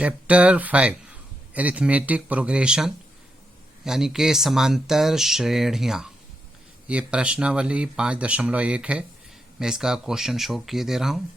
Chapter 5 arithmetic progression यानी कि समांतर श्रेणियाँ। ये प्रश्नावली 5.1 है। मैं इसका क्वेश्चन शो किए दे रहा हूँ।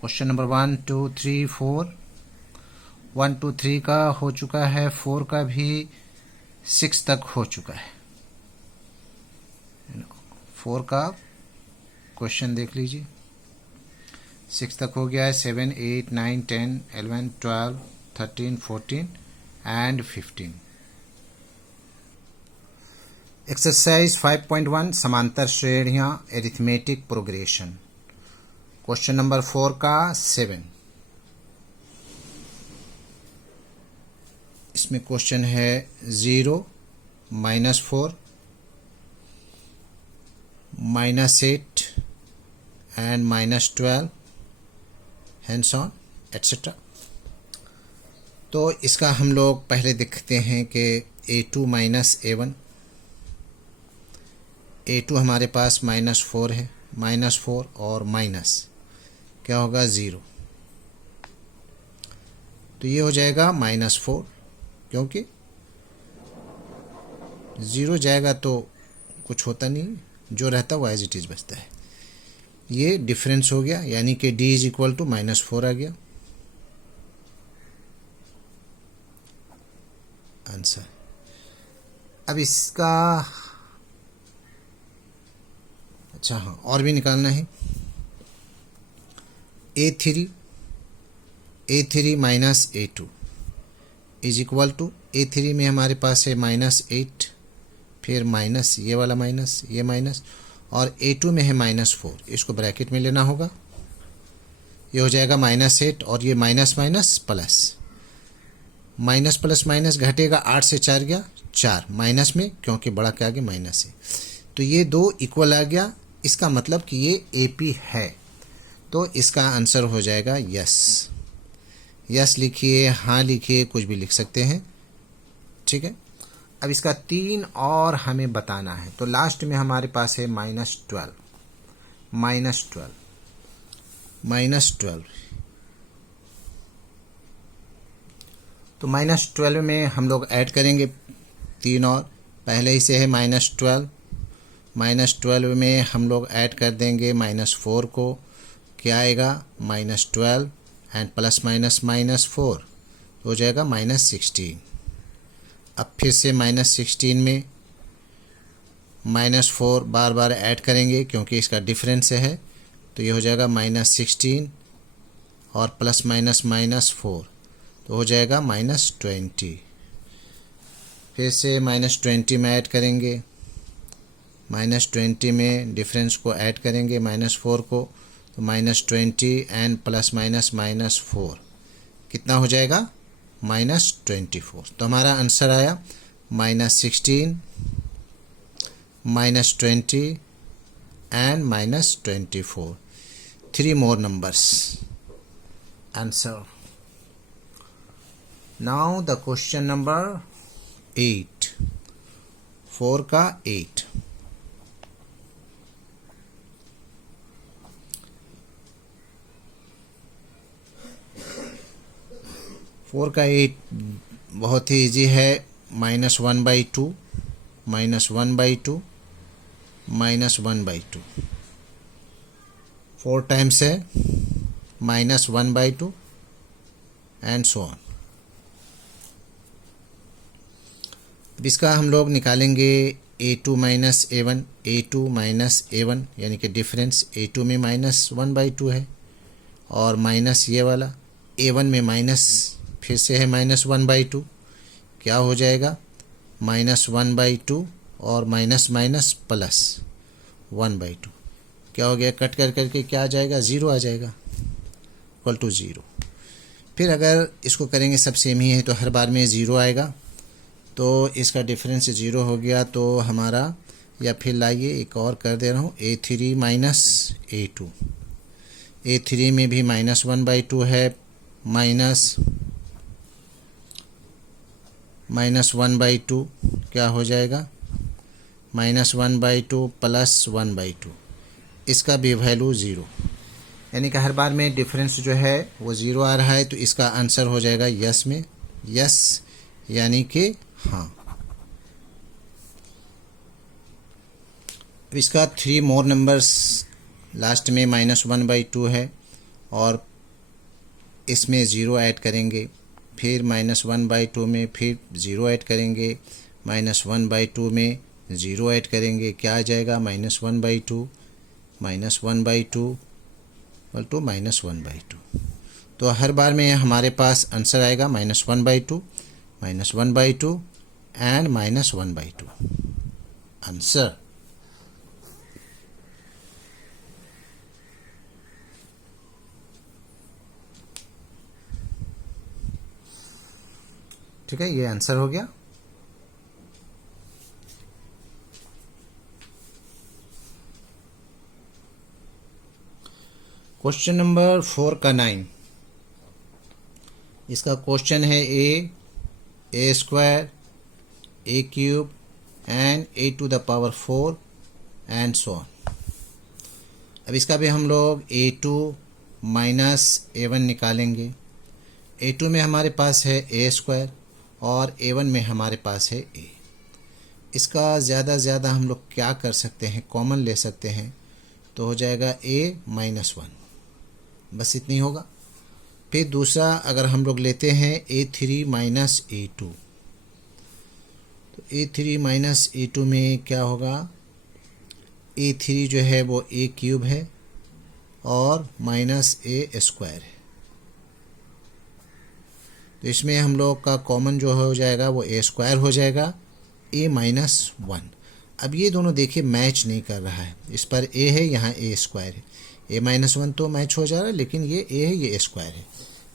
Question number 1, 2, 3, 4। 1, 2, 3 का हो चुका है, 4 का भी 6 तक हो चुका है। 4 का क्वेश्चन देख लीजिए, 6 तक हो गया है। 7, 8, 9, 10, 11, 12, 13, 14 एंड 15। एक्सरसाइज 5.1 समांतर श्रेणियां एरिथमेटिक प्रोग्रेशन। क्वेश्चन नंबर 4 का 7। इसमें क्वेश्चन है 0, -4, -8 एंड -12 हैंड्स ऑन एट्सेट्रा। तो इसका हम लोग पहले देखते हैं कि a2 -a1। a2 हमारे पास -4 है, -4 और माइनस क्या होगा 0, तो ये हो जाएगा -4, क्योंकि 0 जाएगा तो कुछ होता नहीं, जो रहता वो एज इट इज बचता है। ये डिफरेंस हो गया, यानी कि d इज इक्वल टू -4 आ गया आंसर। अब इसका अच्छा हाँ, और भी निकालना है। a3 minus a2 is equal to, a3 में हमारे पास है -8, फिर माइनस ये वाला माइनस, ये माइनस, और a2 में है -4। इसको ब्रैकेट में लेना होगा। ये हो जाएगा -8 और ये minus minus plus, minus plus minus घटेगा, 8 से 4 गया 4, माइनस में क्योंकि बड़ा के आगे माइनस है, तो ये 2 इक्वल आ गया। इसका मतलब कि ये AP है, तो इसका आंसर हो जाएगा यस। यस लिखिए, हाँ लिखिए, कुछ भी लिख सकते हैं, ठीक है। अब इसका 3 और हमें बताना है। तो लास्ट में हमारे पास है -12, तो -12 में हम लोग ऐड करेंगे 3 और, पहले ही से है -12, -12 में हम लोग ऐड कर देंगे -4 को, क्या आएगा -12 एंड प्लस माइनस -4 हो जाएगा -16। अब फिर से -16 में -4 बार बार ऐड करेंगे क्योंकि इसका डिफरेंस है, तो ये हो जाएगा -16 और प्लस माइनस -4 तो हो जाएगा -20। फिर से -20 में ऐड करेंगे, -20 में डिफरेंस को ऐड करेंगे -4 को, तो -20 एंड प्लस माइनस -4 कितना हो जाएगा -24। तो हमारा आंसर आया -16, -20 and -24। 3 more numbers answer. Now the question number 8, 4 का 8। फोर का 8 बहुत ही इजी है। -1/2, -1/2, -1/2, 4 टाइम्स है -1/2 एंड सो ऑन। अब इसका हम लोग निकालेंगे a2 -a1, a2 -a1 यानी कि डिफरेंस। a2 में -1/2 है और माइनस ये वाला, a1 में माइनस फिर से है -1/2, क्या हो जाएगा -1/2 और माइनस माइनस प्लस 1/2, क्या हो गया, कट कर करके क्या आ जाएगा 0 आ जाएगा, इक्वल टू 0। फिर अगर इसको करेंगे सब सेम ही है तो हर बार में 0 आएगा, तो इसका डिफरेंस 0 हो गया। तो हमारा, या फिर लाइए एक और कर दे रहा हूँ, a3 -a2, a3 में भी -1/2 है, -1/2 क्या हो जाएगा -1/2 +1/2, इसका भी वैल्यू 0, यानी कि हर बार में डिफरेंस जो है वो 0 आ रहा है, तो इसका आंसर हो जाएगा यस में, यस यानी कि हाँ। अब इसका 3 मोर नंबर्स लास्ट में -1/2 है और इसमें 0 ऐड करेंगे, फिर -1/2 में फिर 0 ऐड करेंगे, -1/2 में 0 ऐड करेंगे, क्या आ जाएगा -1/2 -1/2 टू -1/2। तो हर बार में हमारे पास आंसर आएगा -1/2 -1/2 एंड -1/2 आंसर। ठीक है, ये आंसर हो गया। क्वेश्चन नंबर 4 का 9, इसका क्वेश्चन है a² a³ and a⁴ and so on. अब इसका भी हम लोग a2 - a1 निकालेंगे। a2 में हमारे पास है a² और a1 में हमारे पास है a। इसका ज़्यादा से ज़्यादा हम लोग क्या कर सकते हैं, कॉमन ले सकते हैं, तो हो जाएगा a - 1, बस इतनी होगा। फिर दूसरा अगर हम लोग लेते हैं a3 - a2, तो a3 - a2 में क्या होगा, a3 जो है वो a³ है और -a² है, तो इसमें हम लोग का कॉमन जो हो जाएगा वो a² हो जाएगा, a - 1। अब ये दोनों देखिए मैच नहीं कर रहा है, इस पर a है, यहाँ a² है, a - 1 तो मैच हो जा रहा है, लेकिन ये a है, ये a² है,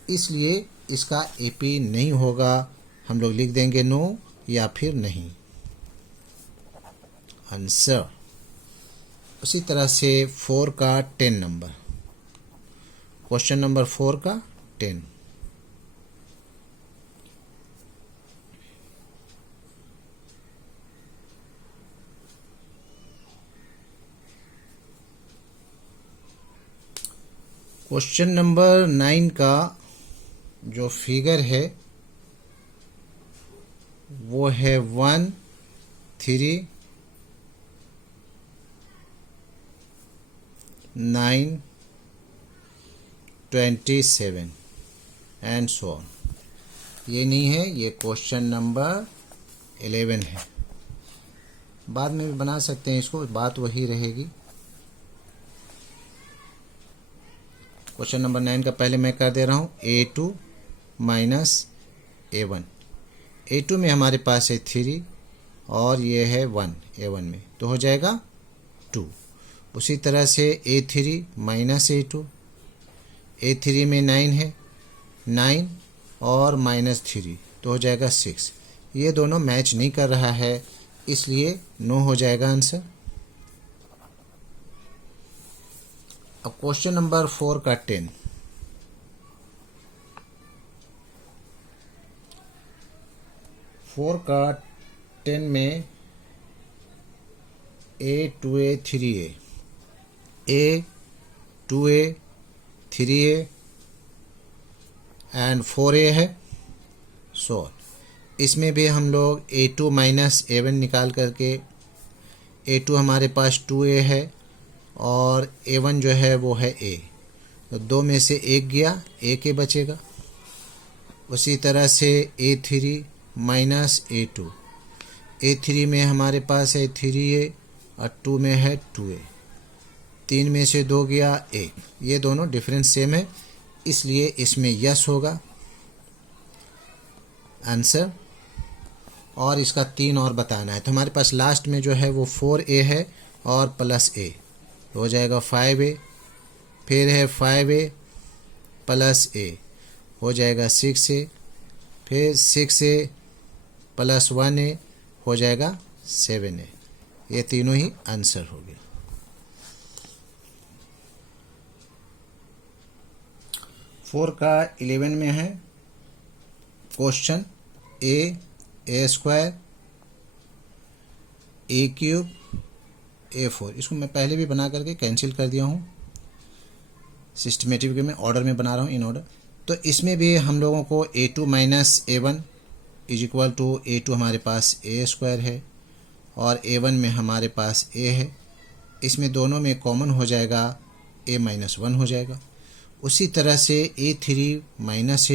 इसलिए इसका AP नहीं होगा। हम लोग लिख देंगे नो या फिर नहीं, आंसर। उसी तरह से 4 का 10 नंबर, क्वेश्चन नंबर 4 का 10, क्वेश्चन नंबर 9 का जो फिगर है वो है 1 3 9 27 एंड सो ऑन। ये नहीं है, ये क्वेश्चन नंबर 11 है। बाद में भी बना सकते हैं इसको, बात वही रहेगी। क्वेश्चन नंबर 9 का पहले मैं कर दे रहा हूँ, a2 - a1। a2 में हमारे पास है 3 और ये है 1 a1 में, तो हो जाएगा 2। उसी तरह से a3 - a2, a3 में 9 है, 9 और -3, तो हो जाएगा 6। ये दोनों मैच नहीं कर रहा है, इसलिए नो हो जाएगा आंसर। अब क्वेश्चन नंबर 4 का 10, में a 2a 3a, a 2a 3a and 4a है, सो इसमें भी हम लोग a2 - a1 निकाल करके, a2 हमारे पास 2a है और a1 जो है वो है a, तो 2 में से 1 गया, a के बचेगा। उसी तरह से a3 - a2, a3 में हमारे पास है 3a और 2 में है 2a, 3 में से 2 गया, 1। ये दोनों डिफरेंस सेम है, इसलिए इसमें यस होगा आंसर। और इसका 3 और बताना है, तो हमारे पास लास्ट में जो है वो 4a है और +a, तो हो जाएगा 5a, फिर है 5a +a, हो जाएगा 6a, फिर 6a + 1a, हो जाएगा 7a। ये तीनों ही आंसर हो गए। फोर का 11 में है क्वेश्चन, a² ए क्यूब A4, इसको मैं पहले भी बना करके कैंसिल कर दिया हूँ, सिस्टमेटिक वे में ऑर्डर में बना रहा हूँ, इन ऑर्डर। तो इसमें भी हम लोगों को A2 minus A1 is equal to A2 हमारे पास A स्क्वायर है और A1 में हमारे पास A है, इसमें दोनों में कॉमन हो जाएगा, A माइनस 1 हो जाएगा। उसी तरह से A3 माइनस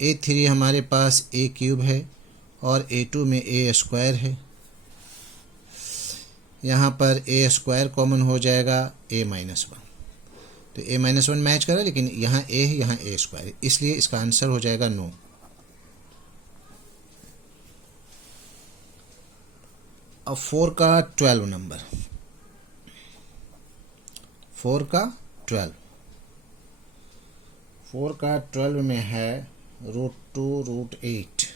A3 हमारे पास A क्यूब है और A2 में A स्क्वायर है, यहाँ पर A स्क्वायर कॉमन हो जाएगा, A माइनस 1। तो A माइनस 1 मैच करा, लेकिन यहाँ A है, यहाँ A स्क्वायर है, इसलिए इसका आंसर हो जाएगा नो। अब 4 का 12 नंबर, 4 का 12 में है √2 √8,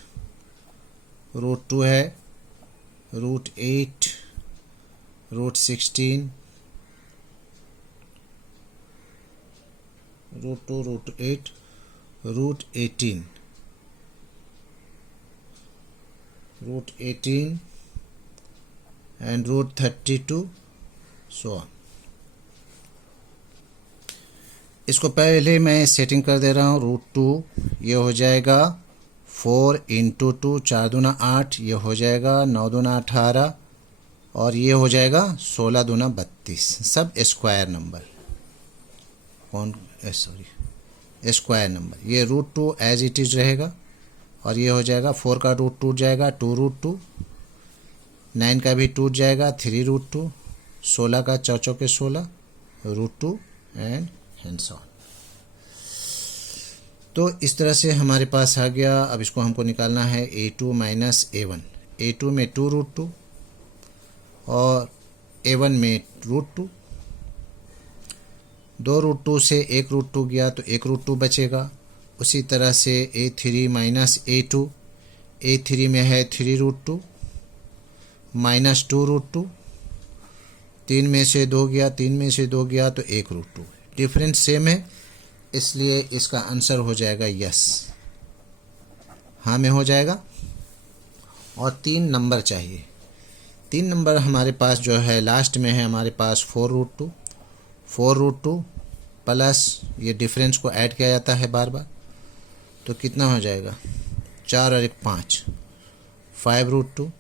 √2 है, √8 √16, √2 √8 √18, √18 and √32 so on। इसको पहले मैं सेटिंग कर दे रहा हूँ। √2 ये हो जाएगा 4 × 2, 4 दूना 8, ये हो जाएगा 9 दूना 18 और ये हो जाएगा 16 दूना 32, सब स्क्वायर नंबर, स्क्वायर नंबर। ये √2 एज इट इज रहेगा और ये हो जाएगा 4 का रूट टूट जाएगा 2 √2, 9 का भी टूट जाएगा 3 √2, 16 का 4 चौके 16 √2 एंड हैंड्स ऑन। तो इस तरह से हमारे पास आ गया। अब इसको हमको निकालना है A2 माइनस A1। A2 में 2 √2 और A1 में √2, 2 √2 से 1 √2 गया तो 1 √2 बचेगा। उसी तरह से A3 माइनस A2, A3 में है 3 √2 माइनस 2 √2, 3 में से 2 गया, 3 में से 2 गया तो 1 √2, डिफरेंस सेम है, इसलिए इसका आंसर हो जाएगा यस, हाँ में हो जाएगा। और 3 नंबर चाहिए। 3 नंबर हमारे पास जो है लास्ट में है हमारे पास 4 √2, 4 √2 प्लस ये डिफरेंस को ऐड किया जाता है बार बार, तो कितना हो जाएगा 4 और 1 5, 5 √2,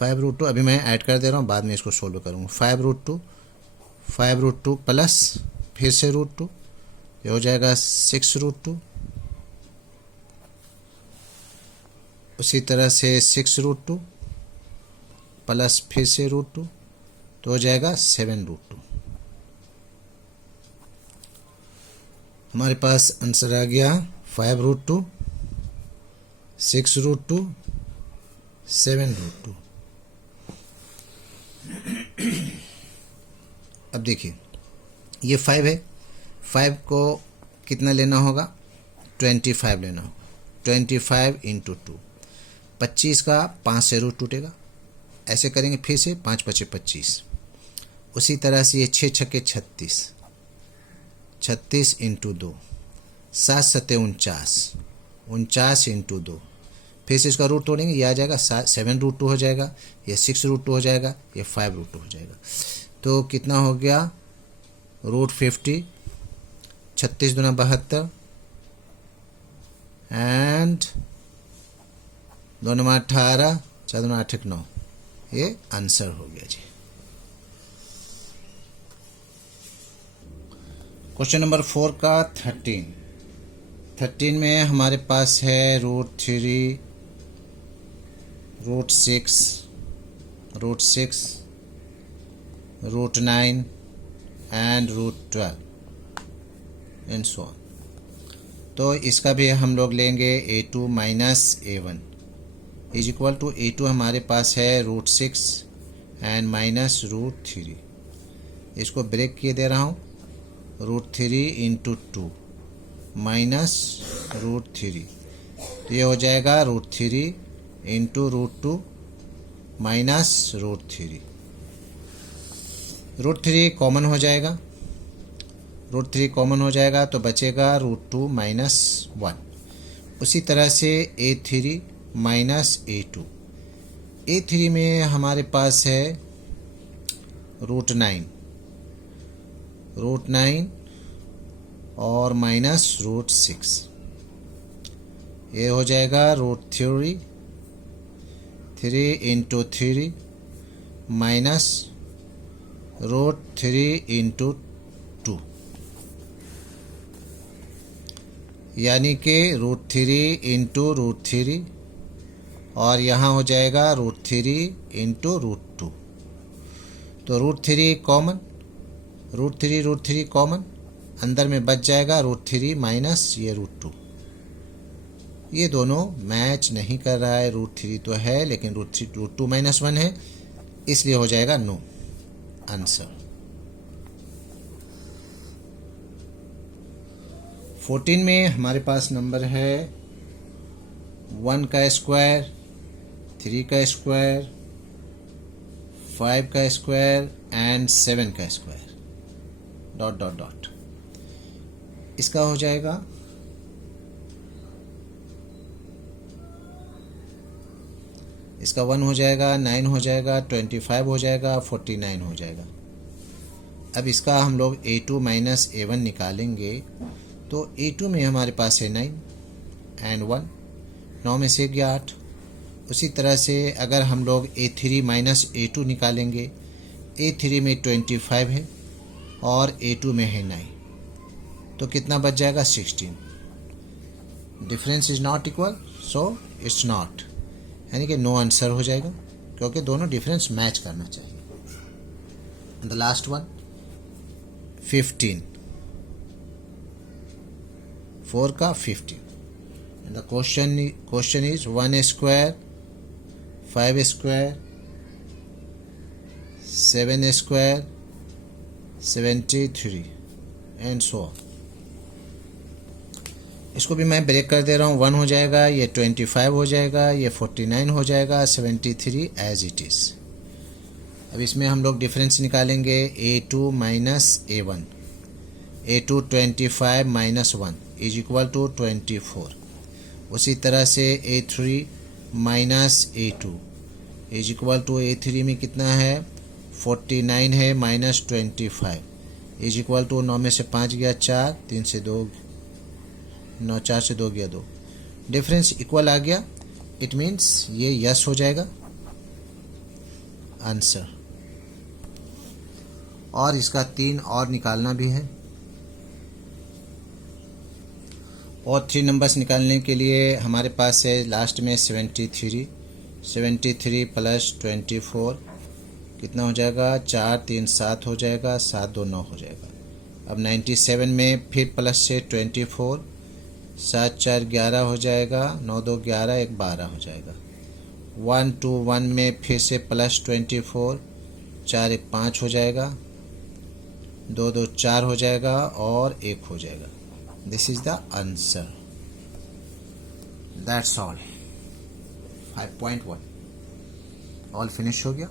5 √2 अभी मैं ऐड कर दे रहा हूँ, बाद में इसको सोल्व करूँगा। 5 √2 प्लस फिर से √2, ये हो जाएगा 6 √2, उसी तरह से 6 √2 प्लस फिर से √2, तो हो जाएगा 7 √2। हमारे पास आंसर आ गया 5 √2, 6 √2, 7 √2। अब देखिए ये 5 है, 5 को कितना लेना होगा 25 लेना होगा, 25 × 2, 25 का 5 से रूट टूटेगा, ऐसे करेंगे फिर से 5 × 5 = 25। उसी तरह से ये 6 × 6 = 36, 36 × 2, 7 × 7 = 49, 49 × 2, फिर से इसका रूट तोड़ेंगे, ये आ जाएगा 7 √2 हो जाएगा, ये 6 √2 हो जाएगा, ये 5 √2 हो जाएगा। तो कितना हो गया √50, 36 दूना 72 एंड 2 9 18, 4 दूना 8 9, ये आंसर हो गया जी। क्वेश्चन नंबर 4 का 13 में हमारे पास है √3, √6, √9 एंड √12 एंड सो ऑन। तो इसका भी हम लोग लेंगे A2 minus A1 is equal to A2 हमारे पास है √6 एंड माइनस √3, इसको ब्रेक किए दे रहा हूँ, √3 × 2 माइनस √3, तो ये हो जाएगा √3 × √2 माइनस √3, √3 कॉमन हो जाएगा, √3 कॉमन हो जाएगा तो बचेगा √2 माइनस 1। उसी तरह से A3 माइनस A2, A3 में हमारे पास है √9 और -√6। ये हो जाएगा √3 × 3 -√3 × 2, यानी कि √3 × √3 और यहाँ हो जाएगा √3 × √2। तो √3 कॉमन, √3 कॉमन, अंदर में बच जाएगा √3 माइनस ये √2। ये दोनों मैच नहीं कर रहा है, √3 तो है लेकिन √2 - 1 है, इसलिए हो जाएगा नो आंसर। 14 में हमारे पास नंबर है 1 का स्क्वायर, 3 का स्क्वायर, 5 का स्क्वायर एंड 7 का स्क्वायर डॉट डॉट डॉट। इसका हो जाएगा इसका 1 हो जाएगा, 9 हो जाएगा, 25 हो जाएगा, 49 हो जाएगा। अब इसका हम लोग A2 - A1 निकालेंगे। तो A2 में हमारे पास है 9 एंड 1, 9 में से गया 8। उसी तरह से अगर हम लोग A3 - A2 निकालेंगे, A3 में 25 है और A2 में है 9, तो कितना बच जाएगा 16। Difference is not equal, so it's not, यानी कि नो आंसर हो जाएगा, क्योंकि दोनों डिफरेंस मैच करना चाहिए। द लास्ट वन 15, 4 का 15। And the question is 1 square, 5 square, 7 square, 73 and so on. इसको भी मैं ब्रेक कर दे रहा हूँ। 1 हो जाएगा, ये 25 हो जाएगा, ये 49 हो जाएगा, 73 एज इट इज़। अब इसमें हम लोग डिफरेंस निकालेंगे। A2 - A1, A2 25 - 1 is equal to 24। उसी तरह से A3 - A2 is equal to, A3 में कितना है 49 है -25 इज इक्वल टू 9 में से 5 गया 4, 3 से 2, 9, 4 से 2 गया 2, डिफरेंस इक्वल आ गया। इट मीन्स ये यस हो जाएगा आंसर। और इसका 3 और निकालना भी है। और 3 नंबर्स निकालने के लिए हमारे पास है लास्ट में 73 प्लस 24 कितना हो जाएगा 4, 3, 7 हो जाएगा, 7, 2, 9 हो जाएगा। अब 97 में फिर प्लस से 24, 7, 4, 11 हो जाएगा, 9, 2, 11, 1, 12 हो जाएगा। 1, 2, 1 में फिर से प्लस 24, 4, 1, 5 हो जाएगा, 2, 2, 4 हो जाएगा और 1 हो जाएगा। This is the answer. That's all. 5.1 all finish हो गया।